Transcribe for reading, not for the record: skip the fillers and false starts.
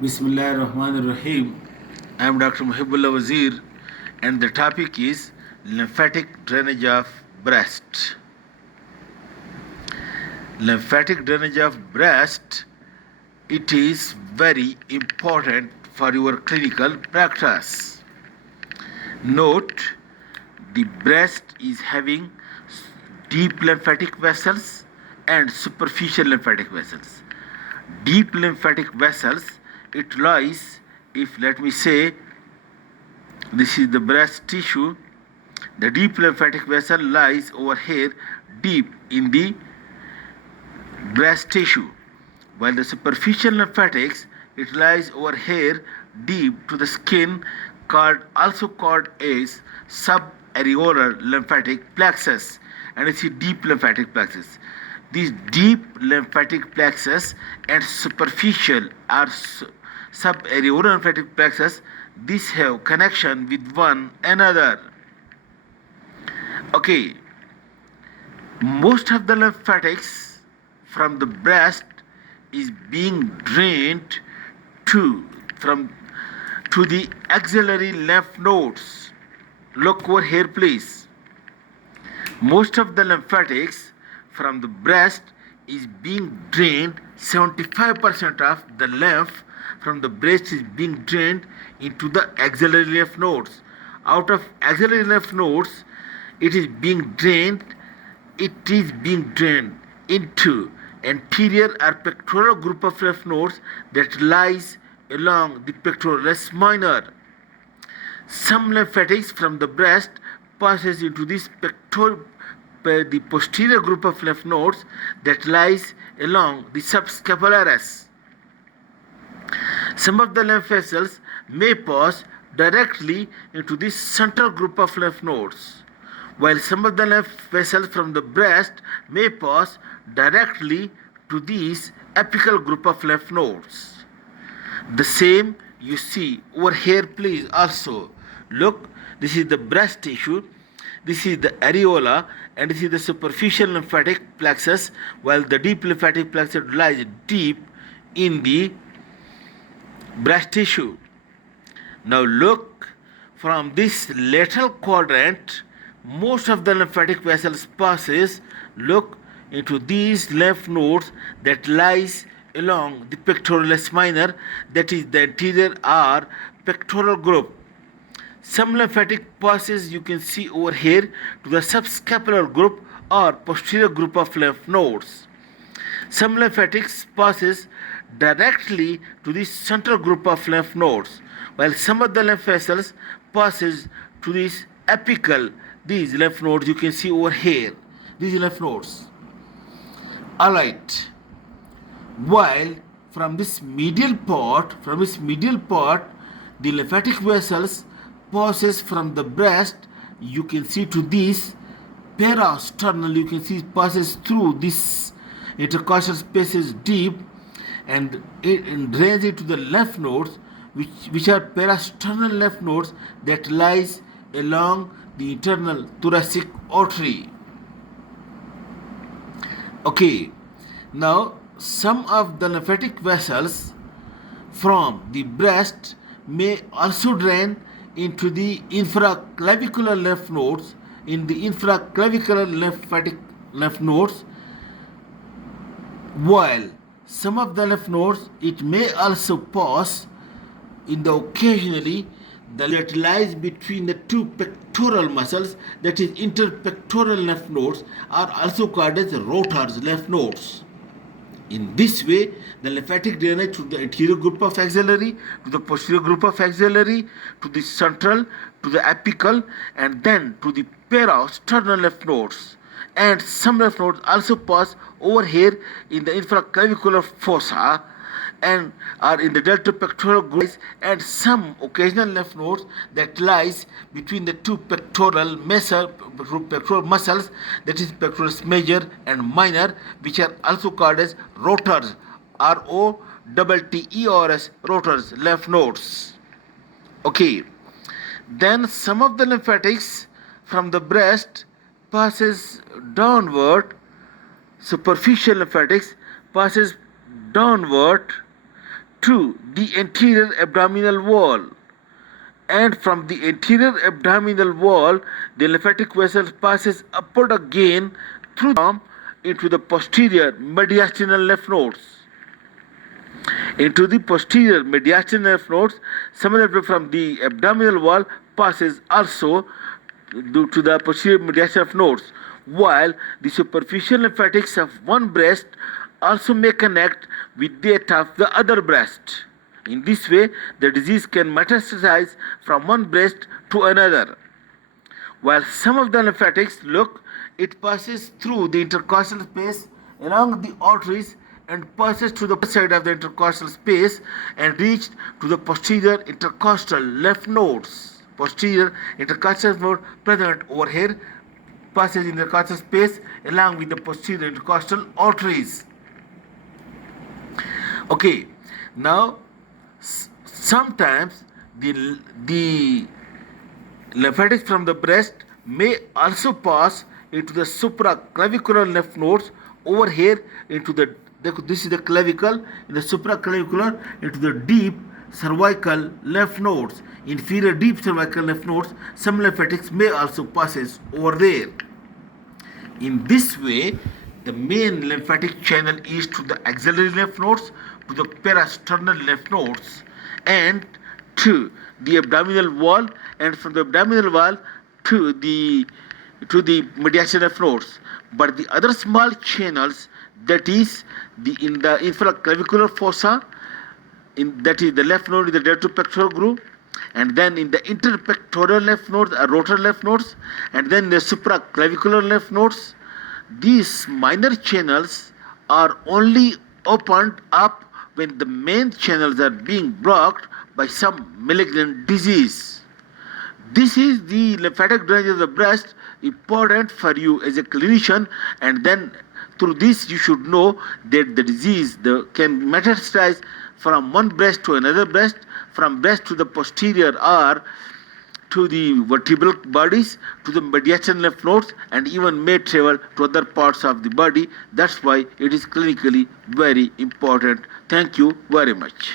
Bismillahirrahmanirrahim. I am Dr. Mohibullah Wazir, and the topic is lymphatic drainage of breast. Lymphatic drainage of breast, it is very important for your clinical practice. Note, the breast is having deep lymphatic vessels and superficial lymphatic vessels. Deep lymphatic vessels, it lies, if let me say, this is the breast tissue, the deep lymphatic vessel lies over here deep in the breast tissue, while the superficial lymphatics, it lies over here deep to the skin, also called as subareolar lymphatic plexus, and it's a deep lymphatic plexus. These deep lymphatic plexus and superficial or subareolar lymphatic plexus, these have connection with one another. Okay, most of the lymphatics from the breast is being drained to the axillary lymph nodes. Look over here, please. Most of the lymphatics from the breast is being drained. 75% of the lymph from the breast is being drained into the axillary lymph nodes. Out of axillary lymph nodes, it is being drained into anterior or pectoral group of lymph nodes that lies along the pectoralis minor. Some lymphatics from the breast passes into the posterior group of lymph nodes that lies along the subscapularis. Some of the lymph vessels may pass directly into this central group of lymph nodes, while some of the lymph vessels from the breast may pass directly to these apical group of lymph nodes. The same you see over here, please. Also, look, this is the breast tissue, this is the areola, and this is the superficial lymphatic plexus, while the deep lymphatic plexus lies deep in the breast tissue. Now look, from this lateral quadrant, most of the lymphatic vessels passes, look, into these lymph nodes that lies along the pectoralis minor, that is the anterior or pectoral group. Some lymphatic passes you can see over here to the subscapular group or posterior group of lymph nodes. Some lymphatics passes directly to the central group of lymph nodes, while some of the lymph vessels passes to these apical, these lymph nodes you can see over here, these lymph nodes. Alright, while from this medial part, the lymphatic vessels passes from the breast, you can see to this parasternal, you can see passes through this intercostal spaces deep and drains into the lymph nodes, which are parasternal lymph nodes that lies along the internal thoracic artery. Okay, now some of the lymphatic vessels from the breast may also drain into the infraclavicular lymph nodes, lymph nodes, while some of the lymph nodes it may also pass in the occasionally that lies between the two pectoral muscles, that is interpectoral lymph nodes, are also called as rotors lymph nodes. In this way, the lymphatic drainage to the anterior group of axillary, to the posterior group of axillary, to the central, to the apical, and then to the parasternal lymph nodes. And some lymph nodes also pass over here in the infraclavicular fossa and are in the delta pectoral group, and some occasional lymph nodes that lies between the two pectoral muscles, that is pectoralis major and minor, which are also called as rotors, ROTTERS, rotors lymph nodes. Okay, then some of the lymphatics from the breast passes downward, superficial lymphatics passes downward to the anterior abdominal wall. And from the anterior abdominal wall, the lymphatic vessel passes upward again through the arm into the posterior mediastinal lymph nodes. Into the posterior mediastinal lymph nodes, similarly from the abdominal wall passes also due to the posterior mediastinal lymph nodes, while the superficial lymphatics of one breast also may connect with that of the other breast. In this way, the disease can metastasize from one breast to another. While some of the lymphatics it passes through the intercostal space along the arteries and passes to the side of the intercostal space and reached to the posterior intercostal lymph nodes. Posterior intercostal lymph node present over here passes in the intercostal space along with the posterior intercostal arteries. Okay, now sometimes the lymphatics from the breast may also pass into the supraclavicular lymph nodes over here into the, this is the clavicle, in the supraclavicular into the deep cervical lymph nodes. Inferior deep cervical lymph nodes, some lymphatics may also passes over there. In this way, the main lymphatic channel is to the axillary lymph nodes, to the parasternal lymph nodes, and to the abdominal wall, and from the abdominal wall to the mediastinal lymph nodes. But the other small channels, that is in the infraclavicular fossa, that is the lymph node in the retropectoral groove, and then in the interpectoral lymph nodes, rotor lymph nodes, and then the supraclavicular lymph nodes. These minor channels are only opened up when the main channels are being blocked by some malignant disease. This is the lymphatic drainage of the breast, important for you as a clinician, and then through this you should know that the disease can metastasize from one breast to another breast, from breast to the posterior or to the vertebral bodies, to the mediastinal lymph nodes, and even may travel to other parts of the body. That's why it is clinically very important. Thank you very much.